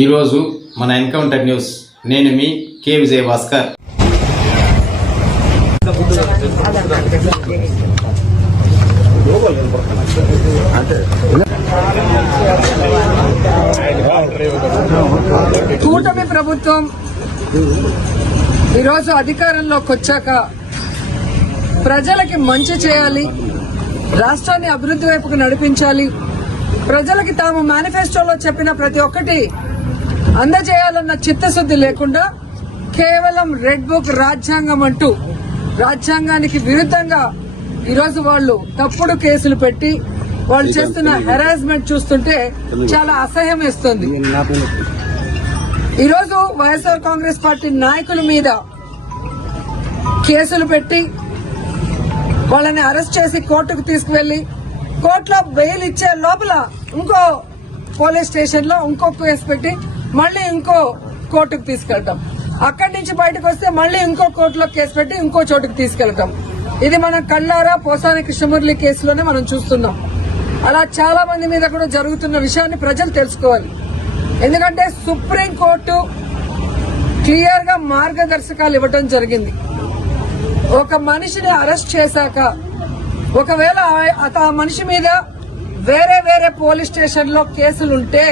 ఈరోజు మన encounter news, నేను మీ కే విజయ భాస్కర్. కూటమి ప్రభుత్వం ఈరోజు అధికారంలోకి వచ్చాక ప్రజలకి మంచి చేయాలి, రాష్ట్రాన్ని అభివృద్ధి వైపుకు నడిపించాలి, ప్రజలకి తాము మేనిఫెస్టోలో చెప్పిన ప్రతి ఒక్కటి అందజేయాలన్న చిత్తశుద్ది లేకుండా కేవలం రెడ్ బుక్ రాజ్యాంగం అంటూ రాజ్యాంగానికి విరుద్ధంగా ఈరోజు వాళ్ళు తప్పుడు కేసులు పెట్టి వాళ్ళు చేస్తున్న హెరాస్మెంట్ చూస్తుంటే చాలా అసహ్యం వేస్తుంది. ఈరోజు వైఎస్ఆర్ కాంగ్రెస్ పార్టీ నాయకుల మీద కేసులు పెట్టి వాళ్ళని అరెస్ట్ చేసి కోర్టుకు తీసుకువెళ్లి కోర్టులో బెయిల్ ఇచ్చే లోపల ఇంకో పోలీస్ స్టేషన్ లో ఇంకో కేసు పెట్టి మళ్లీ ఇంకో కోర్టుకు తీసుకెళ్తాం, అక్కడి నుంచి బయటకు వస్తే మళ్లీ ఇంకో కోర్టులో కేసు పెట్టి ఇంకో చోటుకు తీసుకెళ్తాం. ఇది మన కళ్ళారా పోసాని కృష్ణమురళి కేసులోనే మనం చూస్తున్నాం. అలా చాలా మంది మీద కూడా జరుగుతున్న విషయాన్ని ప్రజలు తెలుసుకోవాలి. ఎందుకంటే సుప్రీంకోర్టు క్లియర్ గా మార్గదర్శకాలు ఇవ్వడం జరిగింది. ఒక మనిషిని అరెస్ట్ చేశాక ఒకవేళ ఆ మనిషి మీద వేరే వేరే పోలీస్ స్టేషన్ లో కేసులుంటే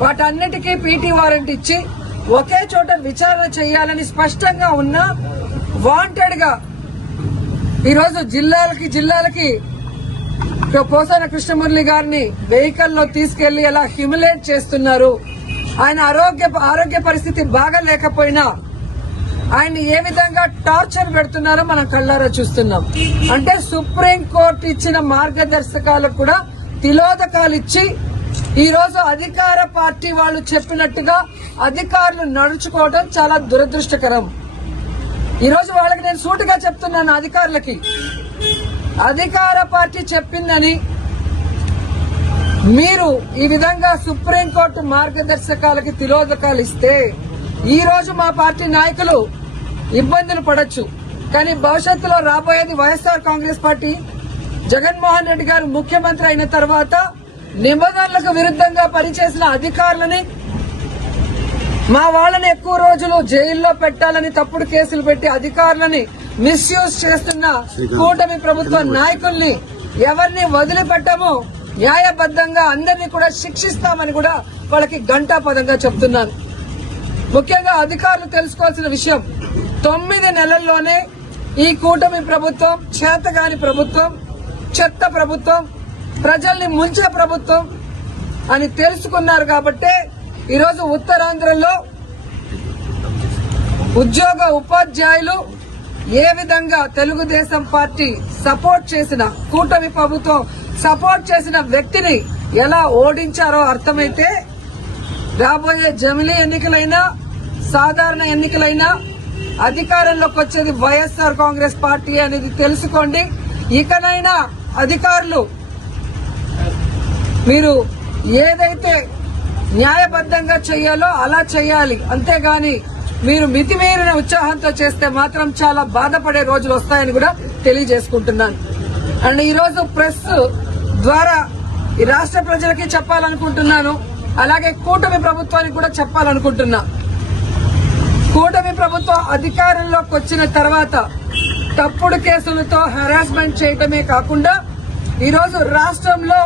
వాటన్నిటికీ పీటీ వారెంట్ ఇచ్చి ఒకే చోట విచారణ చేయాలని స్పష్టంగా ఉన్న వాంటెడ్ గా ఈరోజు జిల్లాలకి పోసాన కృష్ణమురళి గారిని వెహికల్ లో తీసుకెళ్లి ఎలా హ్యూమిలేట్ చేస్తున్నారు, ఆయన ఆరోగ్య పరిస్థితి బాగా లేకపోయినా ఆయన ఏ విధంగా టార్చర్ పెడుతున్నారో మనం కళ్ళారా చూస్తున్నాం. అంటే సుప్రీంకోర్టు ఇచ్చిన మార్గదర్శకాలకు కూడా తిలోదకాలు ఇచ్చి ఈరోజు అధికార పార్టీ వాళ్ళు చెప్పినట్టుగా అధికారులు నడుచుకోవడం చాలా దురదృష్టకరం. ఈరోజు వాళ్ళకి నేను సూటిగా చెప్తున్నాను, అధికారులకి అధికార పార్టీ చెప్పిందని మీరు ఈ విధంగా సుప్రీంకోర్టు మార్గదర్శకాలకి తిలోదకాలు ఇస్తే ఈ రోజు మా పార్టీ నాయకులు ఇబ్బందులు పడొచ్చు, కానీ భవిష్యత్తులో రాబోయేది వైఎస్ఆర్ కాంగ్రెస్ పార్టీ. జగన్మోహన్ రెడ్డి గారు ముఖ్యమంత్రి అయిన తర్వాత నిబంధనలకు విరుద్ధంగా పనిచేసిన అధికారులని, మా వాళ్ళని ఎక్కువ రోజులు జైల్లో పెట్టాలని తప్పుడు కేసులు పెట్టి అధికారులని మిస్యూజ్ చేస్తున్న కూటమి ప్రభుత్వ నాయకుల్ని ఎవరిని వదిలిపెట్టము, న్యాయబద్దంగా అందరినీ కూడా శిక్షిస్తామని కూడా వాళ్ళకి ఘంటాపదంగా చెప్తున్నాను. ముఖ్యంగా అధికారులు తెలుసుకోవాల్సిన విషయం, 9 నెలల్లోనే ఈ కూటమి ప్రభుత్వం చేతగాని ప్రభుత్వం, చెత్త ప్రభుత్వం, ప్రజల్ని ముంచే ప్రభుత్వం అని తెలుసుకున్నారు కాబట్టే ఈరోజు ఉత్తరాంధ్రలో ఉపాధ్యాయులు ఏ విధంగా తెలుగుదేశం పార్టీ సపోర్ట్ చేసిన, కూటమి ప్రభుత్వం సపోర్ట్ చేసిన వ్యక్తిని ఎలా ఓడించారో అర్థమైతే రాబోయే జమిలీ ఎన్నికలైనా సాధారణ ఎన్నికలైనా అధికారంలోకి వచ్చేది వైఎస్ఆర్ కాంగ్రెస్ పార్టీ అనేది తెలుసుకోండి. ఇకనైనా అధికారులు మీరు ఏదైతే న్యాయబద్దంగా చేయాలో అలా చేయాలి, అంతేగాని మీరు మితిమీరిన ఉత్సాహంతో చేస్తే మాత్రం చాలా బాధపడే రోజులు వస్తాయని కూడా తెలియజేసుకుంటున్నాను. అండ్ ఈరోజు ప్రెస్ ద్వారా ఈ రాష్ట్ర ప్రజలకి చెప్పాలనుకుంటున్నాను, అలాగే కూటమి ప్రభుత్వానికి కూడా చెప్పాలనుకుంటున్నా. కూటమి ప్రభుత్వం అధికారంలోకి వచ్చిన తర్వాత తప్పుడు కేసులతో హెరాస్మెంట్ చేయడమే కాకుండా ఈరోజు రాష్ట్రంలో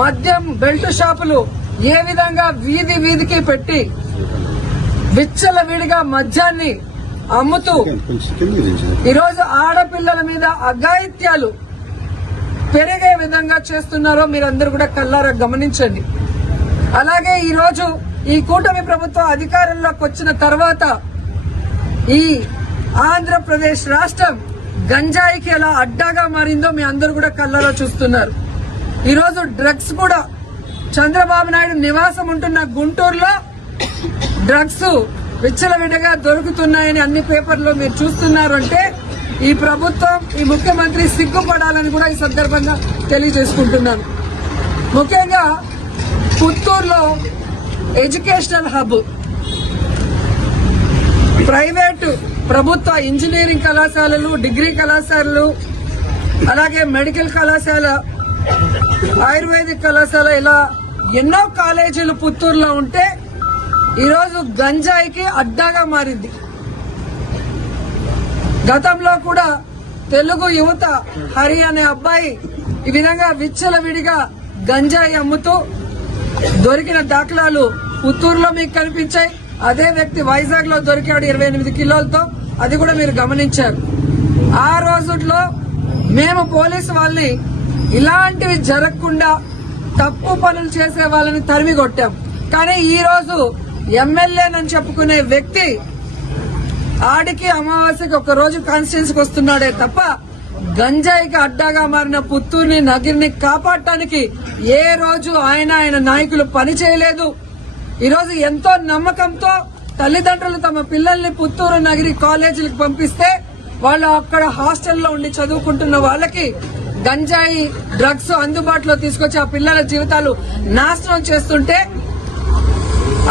మద్యం బెల్ట్ షాపులు ఏ విధంగా వీధికి పెట్టి విచ్చలవిడిగా మద్యాన్ని అమ్ముతూ ఈరోజు ఆడపిల్లల మీద అఘాయిత్యాలు పెరిగే విధంగా చేస్తున్నారో మీరందరూ కూడా కళ్ళారా గమనించండి. అలాగే ఈరోజు ఈ కూటమి ప్రభుత్వం అధికారంలోకి వచ్చిన తర్వాత ఈ ఆంధ్రప్రదేశ్ రాష్ట్రం గంజాయికి ఎలా అడ్డాగా మారిందో మీ అందరూ కూడా కళ్ళారా చూస్తున్నారు. ఈరోజు డ్రగ్స్ కూడా చంద్రబాబు నాయుడు నివాసం ఉంటున్న గుంటూరులో డ్రగ్స్ విచ్చలవిడిగా దొరుకుతున్నాయని అన్ని పేపర్లో మీరు చూస్తున్నారు. అంటే ఈ ప్రభుత్వం, ఈ ముఖ్యమంత్రి సిగ్గుపడాలని కూడా ఈ సందర్భంగా తెలియజేసుకుంటున్నాను. ముఖ్యంగా పుత్తూరులో ఎడ్యుకేషనల్ హబ్, ప్రైవేటు ప్రభుత్వ ఇంజనీరింగ్ కళాశాలలు, డిగ్రీ కళాశాలలు, అలాగే మెడికల్ కళాశాల, ఆయుర్వేదిక్ కళాశాల, ఇలా ఎన్నో కాలేజీలు పుత్తూరులో ఉంటే ఈరోజు గంజాయికి అడ్డాగా మారింది. గతంలో కూడా తెలుగు యువత హరి అనే అబ్బాయి ఈ విధంగా విచ్చలవిడిగా గంజాయి అమ్ముతూ దొరికిన దాఖలాలు పుత్తూరులో మీకు కనిపించాయి. అదే వ్యక్తి వైజాగ్ లో దొరికాడు 28 కిలోలతో, అది కూడా మీరు గమనించారు. ఆ రోజుల్లో మేము పోలీసు వాళ్ళని ఇలాంటివి జరగకుండా తప్పు పనులు చేసే వాళ్ళని తరిమి కొట్టాం. కానీ ఈ రోజు ఎమ్మెల్యేనని చెప్పుకునే వ్యక్తి ఆడికి అమావాస్యకి ఒక రోజు కాన్స్టిట్యున్సీకి వస్తున్నాడే తప్ప గంజాయికి అడ్డాగా మారిన పుత్తూరుని నగిరిని కాపాడటానికి ఏ రోజు ఆయన నాయకులు పని చేయలేదు. ఈరోజు ఎంతో నమ్మకంతో తల్లిదండ్రులు తమ పిల్లల్ని పుత్తూరు నగిరి కాలేజీలకు పంపిస్తే వాళ్ళు అక్కడ హాస్టల్లో ఉండి చదువుకుంటున్న వాళ్ళకి గంజాయి డ్రగ్స్ అందుబాటులో తీసుకొచ్చి ఆ పిల్లల జీవితాలు నాశనం చేస్తుంటే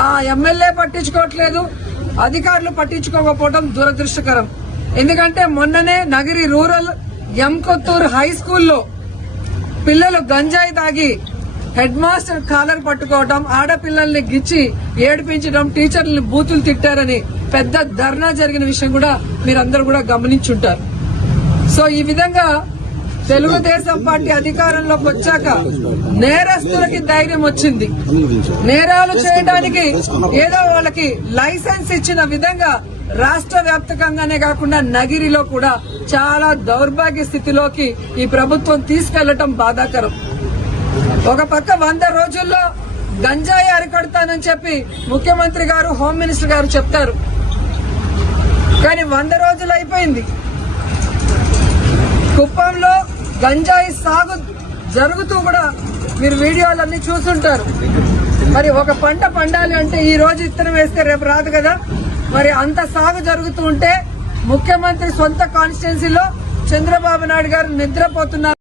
ఆ ఎమ్మెల్యే పట్టించుకోవట్లేదు, అధికారులు పట్టించుకోకపోవడం దురదృష్టకరం. ఎందుకంటే మొన్ననే నగిరి రూరల్ ఎంకొత్తూరు హై స్కూల్లో పిల్లలు గంజాయి తాగి హెడ్ మాస్టర్ కాలర్ పట్టుకోవడం, ఆడపిల్లల్ని గిచ్చి ఏడిపించడం, టీచర్లని బూతులు తిట్టారని పెద్ద ధర్నా జరిగిన విషయం కూడా మీరందరూ కూడా గమనించుంటారు. సో ఈ విధంగా తెలుగుదేశం పార్టీ అధికారంలోకి వచ్చాక నేరస్తులకి ధైర్యం వచ్చింది. నేరాలు చేయడానికి ఏదో వాళ్ళకి లైసెన్స్ ఇచ్చిన విధంగా రాష్ట్ర వ్యాప్తంగానే కాకుండా నగిరిలో కూడా చాలా దౌర్భాగ్య స్థితిలోకి ఈ ప్రభుత్వం తీసుకెళ్లటం బాధాకరం. ఒక పక్క 100 రోజుల్లో గంజాయి అరికడతానని చెప్పి ముఖ్యమంత్రి గారు, హోమ్ మినిస్టర్ గారు చెప్తారు. కానీ 100 రోజులు అయిపోయింది. కుప్పంలో గంజాయి సాగు జరుగుతూ కూడా మీరు వీడియోలన్నీ చూస్తుంటారు. మరి ఒక పంట పండాలి అంటే ఈ రోజు ఇత్తనం వేస్తే రేపు రాదు కదా. మరి అంత సాగు జరుగుతూ ఉంటే ముఖ్యమంత్రి సొంత కాన్స్టిట్యున్సీలో చంద్రబాబు నాయుడు గారు నిద్రపోతున్నారు.